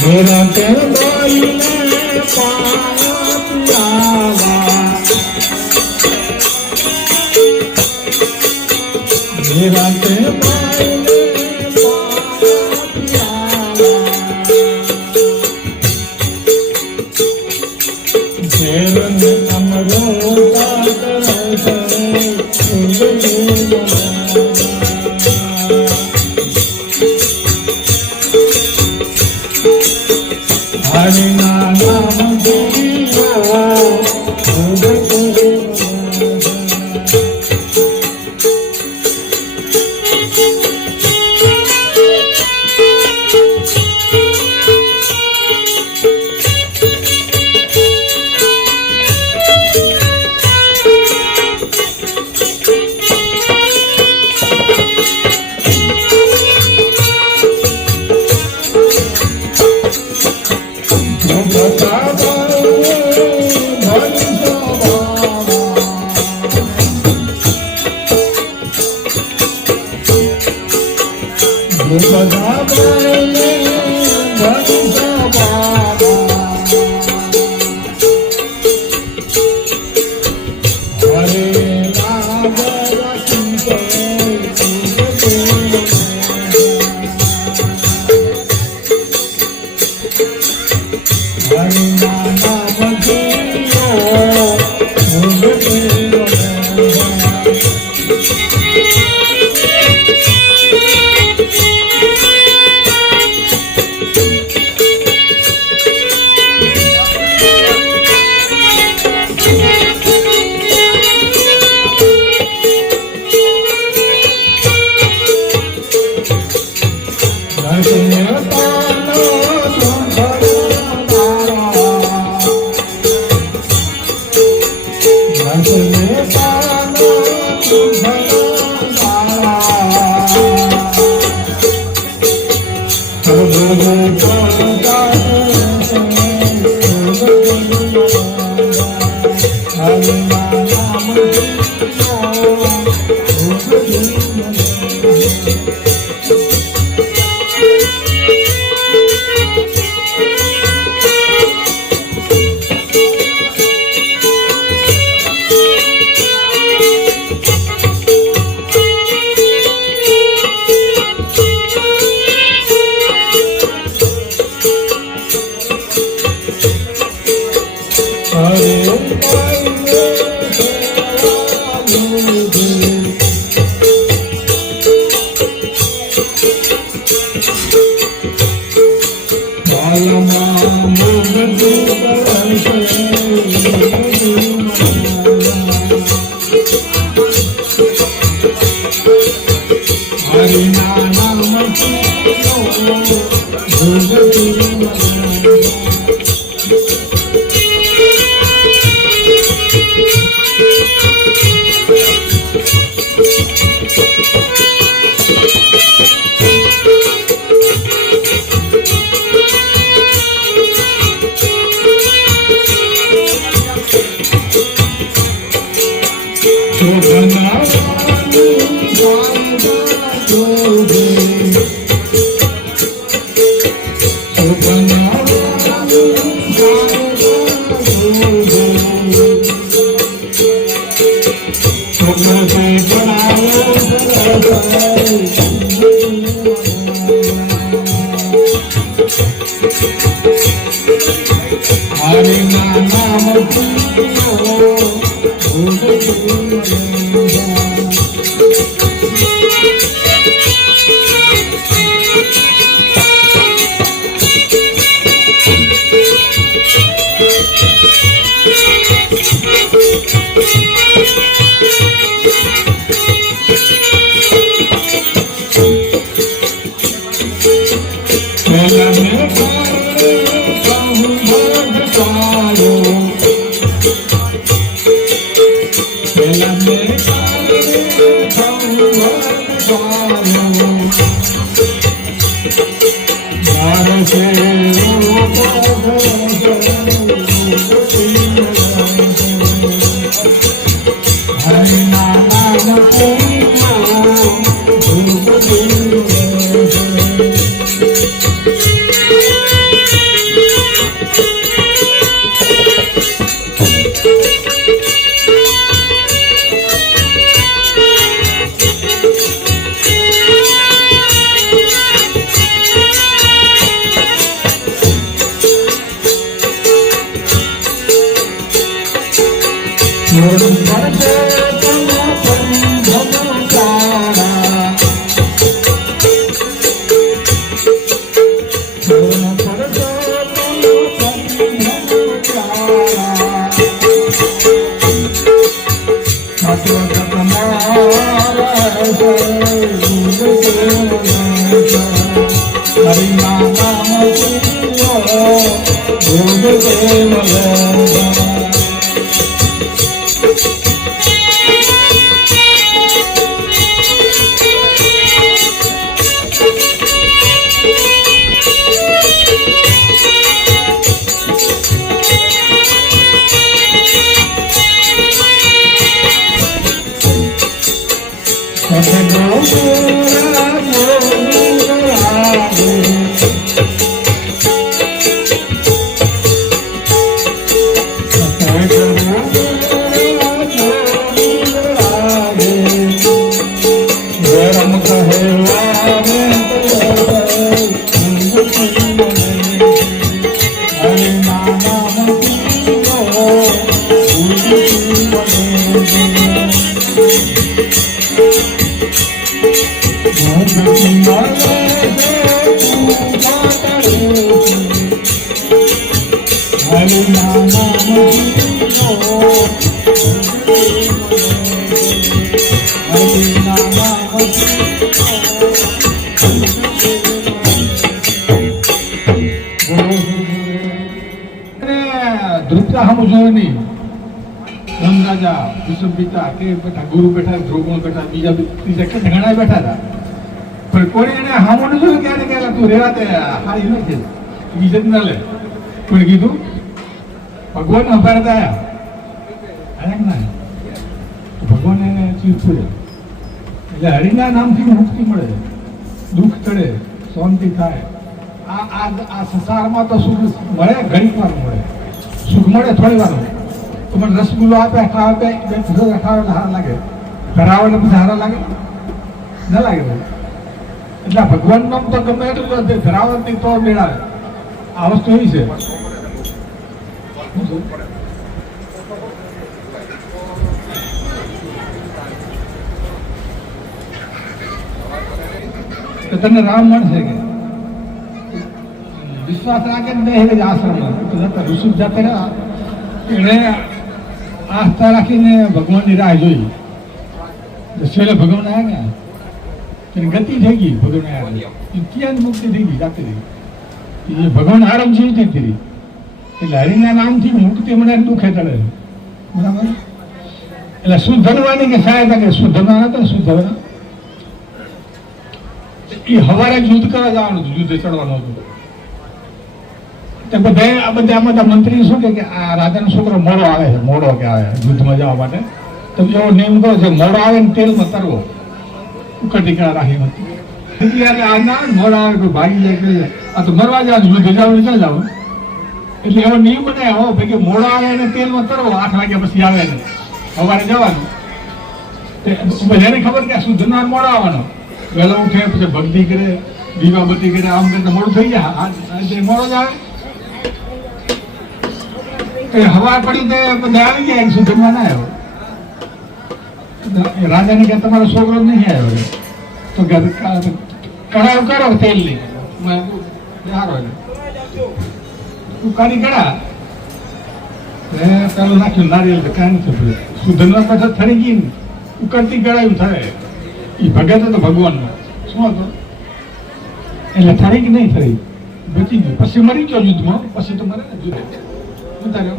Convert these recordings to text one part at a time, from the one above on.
मेरा तेरे पाया मेरा तेरे ગુરુ બેઠા, ધ્રુવગુણ બેઠા, બીજા ઘણા બેઠા હતા, પણ કોઈ એને હામોને જોયું ક્યારે ક્યારે તું રેવા તે હારી નથી ઇજ્જત ના લે. કોઈ કીધું ભગવાન અભાર આયા ના તો ભગવાન એને ચીજ પૂર્યો. એટલે હરિના નામથી મુક્તિ મળે, દુઃખ ટળે, શાંતિ થાય. આ સંસારમાં તો સુખ મળે, ઘડીક વાર મળે, સુખ મળે થોડી વાર. તો મને રસગુલ્લો આપે, ખાવા આપે, બે ખાવે સારા લાગે, ધરાવે પછી સારા લાગે ના લાગે ભાઈ. એટલે ભગવાન નામ તો ગમે એટલું ધરાવે નહીં તો મેળાવે. આ વસ્તુ એવી છે. તને રામ મળશે કે વિશ્વાસ રાખે ને નહીં આશ્રમમાં ઋષિ જાતે એને આસ્થા રાખીને ભગવાનની રાહ જોઈ. છેલ્લે ભગવાન આવ્યા ને તેની ગતિ થઈ ગઈ. ભગવાન આવ્યા ત્યાં મુક્તિ થઈ ગઈ, જાતે થઈ ગઈ. એ ભગવાન આરામ જેવી થઈ હતી. એટલે હરિના નામથી મુક્તિ મને દુઃખે ચડે. બરાબર. એટલે શુદ્ધવાની કે સહાયતા કે શુદ્ધના હતા ને શુદ્ધ એ હવારે યુદ્ધ કરવા જવાનું હતું, યુદ્ધ ચડવાનું હતું. બધા મંત્રી શું કે આ રાજાનો છોકરો મોડો આવે છે, મોડો કે આવે યુદ્ધમાં જવા માટે, તો એવો નિયમ કરો છે મોડો આવે ને તેલમાં તરવો, ઉકળતી કળા રાખી નથી. આ ના મોડો આવે કોઈ ભાગી જાય કે આ તો મરવા જવાનું, યુદ્ધ જવાનું ચાલ જવું. એટલે એવો નિયમ બનાવ્યો કે મોડો આવે અને તેલમાં તરવો, 8 વાગ્યા પછી આવે ને સવારે જવાનું. બધાને ખબર કે આ શુદ્ધનાર મોડો આવવાનો, વહેલો ઉઠે પછી ભક્તિ કરે, દીવાબત્તી કરે, આમ કરે મોડું થઈ જાય, મોડો જ આવે. હવા પડી તે બધા આવી ગયા, સુધરમાં ના આવ્યો. રાજાને કે તમારો છોકરો નહીં આવ્યો, તો કઢાવ કરો તેલ ની સારો તું કાઢી કઢા પેલું નાખ્યું નારિયેલ તો કાંઈ નથી. સુધનમાં પાછળ થરી ગઈ ને ઉકળતી કઢાયું થાય. એ ભગત હતો ભગવાનનો, શું હતો એટલે થરી કે નહીં થરી, બચી ગયું. પછી મરી ગયો યુદ્ધમાં, પછી તો મરે ને યુદ્ધ ઉતાર્યો.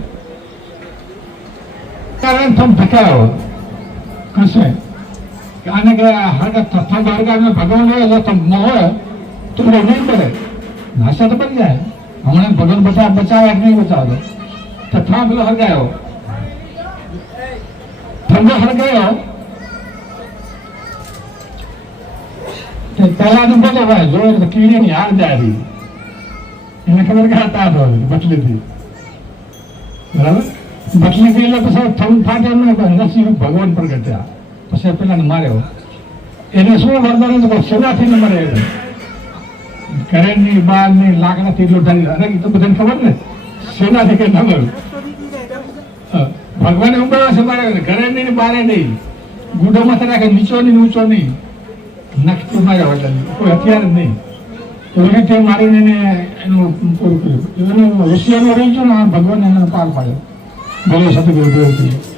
કારણ તમે ભટકાયો કશે કે આને કે ભગવાન હોય તો તમે હોય તો નહીં પડે, નાશા તો પડી જાય. હમણાં ભગવાન બચાવે કે નહીં બચાવતો તો પેલો હરગાયો ઠંડો હરગાયો પહેલા તો બધો ભાઈ જોયે તો કીડીની હાર જાય એને ખબર કે આ તાપ હોય બટલીથી બરાબર બટલીથી એટલે પછી થવું ફાટે નસીબ ભગવાન પ્રગટ્યા પછી પેલાને માર્યો એને શું વરદાન હતું સેવાથી મરે ઘરેની બહારની લાકડાથી લોઢાની અરે એ તો બધાને ખબર ને સેનાથી કઈ ના મળ્યું ભગવાને ઉંબાવા છે મારે ઘરેની બહારે નહીં ગુડો માથે રાખે નીચો નહીં ઊંચો નહીં નખથી માર્યા એટલે કોઈ હથિયાર જ નહીં એવી રીતે મારીને એને એનું પૂરું કર્યું એનું હોશિયારમાં રહી ગયો ને ભગવાન એને પાર પાડ્યો બોલો સતગુરુ દેવજી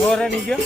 હોરે નહીં ગયો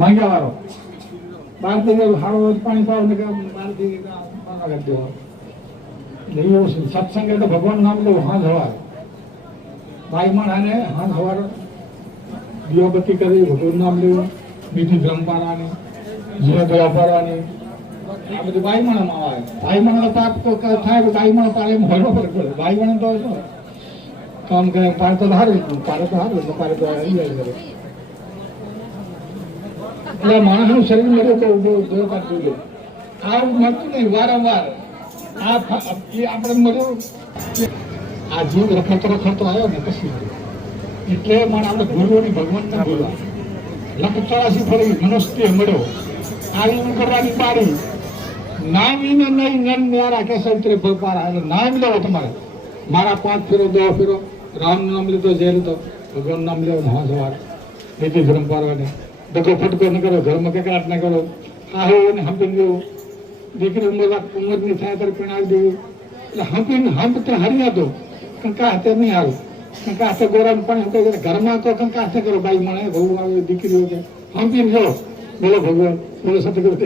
માંગ્યા વાળો 12 થી હારો પાણી પાવ ને 12 થી પાણા કરી દેવો એવું સત્સંગ એટલે ભગવાન નામ લેવું હાથ હવાર ભાઈ માણાને હાથ હવાર દીવાબત્તી કરી ભગવાન નામ લેવું મીઠી ધ્રમ પાડવાની જીરો દવા પાડવાની આ બધું ભાઈ માણામાં આવે ભાઈ માણા પાપ તો થાય તો ભાઈ માણા પાડે એમ ભરવો પડે ભાઈ માણા તો શું કામ કરે પાડે તો સારું પાડે તો સારું પાડે તો આવી જાય કરે એટલે માણસનું શરીર મળે તો જોયું કાઢવું આવું મળતું નહીં વારંવાર આ આપણે મળ્યું આ જીવ રખડતો આવ્યો ને પછી એટલે માણ આપણે ગુરુઓની ભગવાનને બોલવા 184 ફરી મનુષ્ય મળ્યો આવી કરવાની પાડી નામ ઈને નહીં નન ન્યારા કે સંતરે ભપારા એટલે નામ લેવો તમારે મારા 5 ફેરો 10 ફેરો રામ નામ લીધો જે લીધો ભગવાન નામ લેવો હા સવાર નીતિ ધર્મ પાડવાની ડગો ફટકો ન કરો ઘરમાં કકડાટ ન કરો આહો ને હંપીને દેવું દીકરી ઉંમરની થાય ત્યારે પીણાવી દેવું એટલે હંપીને હંપતે હારી દો કંકા હાથે નહીં હારું કંકા હાથે ગોરાનું પાણી ઘરમાં તો કંકા હાથે કરો બાઈ મળે બહુ આવે દીકરીઓ કે હંપીને જો બોલો ભગવાન બોલો સતગુરુ